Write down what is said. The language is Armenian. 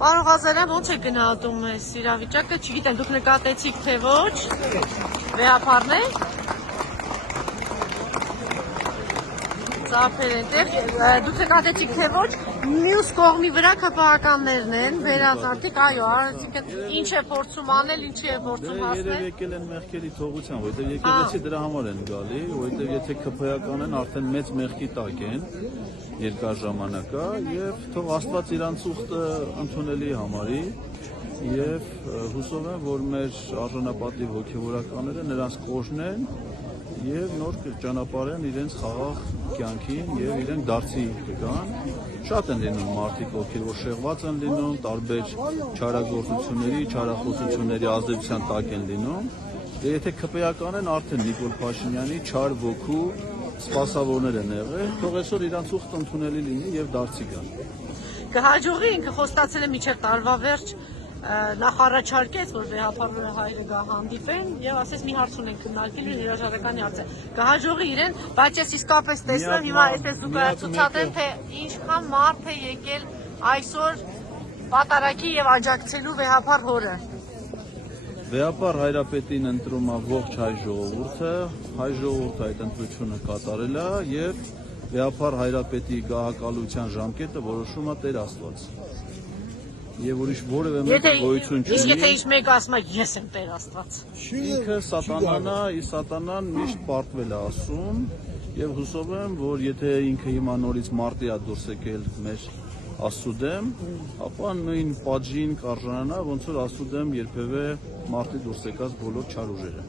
Պարոն Ղազարյան, ո՞նց է գնահատում այս իրավիճակը, չգիտեմ, դուք նկատեցիք թե ոչ, վեհապարն է, ծափեր են, դուք նկատեցիք թե ոչ, մյուս կողմի վրա քպահականներն են, վերածարտիկ, այո, այսինքն ինչ է փորձում անել, ինչ է փորձում հասնել։ Երևի եկել են մեղքերի թողության, որովհետև եկեղեցի դրա համար են գալի, որովհետև եթե քփայական են, արդեն մեծ մեղքի տակ են երկար ժամանակ եւ թող Աստված իրանց ուխտը ընդունելի համարի եւ հուսով եմ, որ մեր արժանապատիվ հոգեվորականները նրանց կողմն եւ նոր ճանապարհեն իրենց խաղաղ կյանքին եւ իրենք դարձի կգան։ Շատ են լինում մարդիկ, ովքեր որ շեղված են լինում, տարբեր չարագործությունների, չարախոսությունների ազդեցության տակ են լինում։ Եվ եթե քպեական են, արդեն Նիկոլ Փաշինյանի չար ոգու սպասավորներ են եղել, թող այսօր իրանց ուխտ ընդունելի լինի եւ դարձի գան։ Կհաջողի ինքը խոստացել է մինչև տարվա վերջ նախարարչարկեց, որ վեհապարները հայրը գա հանդիպեն եւ ասես մի հարց ունեն քննարկելու հրաժարականի հարցը։ Կհաջողի իրեն, բայց ես իսկապես տեսնում հիմա այսպես զուգացուցած թե ինչքան մարդ է եկել այսօր պատարագի եւ աջակցելու վեհապար հորը։ Վեհապար Հայրապետին ընտրում է ողջ հայ ժողովուրդը, հայ ժողովուրդը այդ ընտրությունը կատարել է եւ Վեհապար Հայրապետի գահակալության ժամկետը որոշում է Տեր Աստված։ Եվ ուրիշ որևէ մեկը գոյություն չունի։ Իսկ եթե ինչ մեկ ասում է ես եմ Տեր Աստված։ Ինքը սատանան է, իսկ սատանան միշտ պարտվել է ասում եւ հուսով եմ, որ եթե ինքը հիմա նորից մարտի է դուրս եկել մեր Աստծո դեմ, ապա նույն պատժին կարժանանա, ոնց որ Աստծո դեմ երբևէ մարտի դուրս եկած բոլոր չար ուժերը։